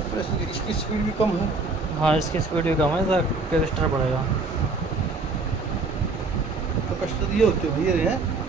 Compressor की इसकी speed भी कम है। हाँ इसकी स्पीड भी कम है, इसका कैपेसिटर बढ़ेगा। कैपेसिटर ये होते हैं भैया हैं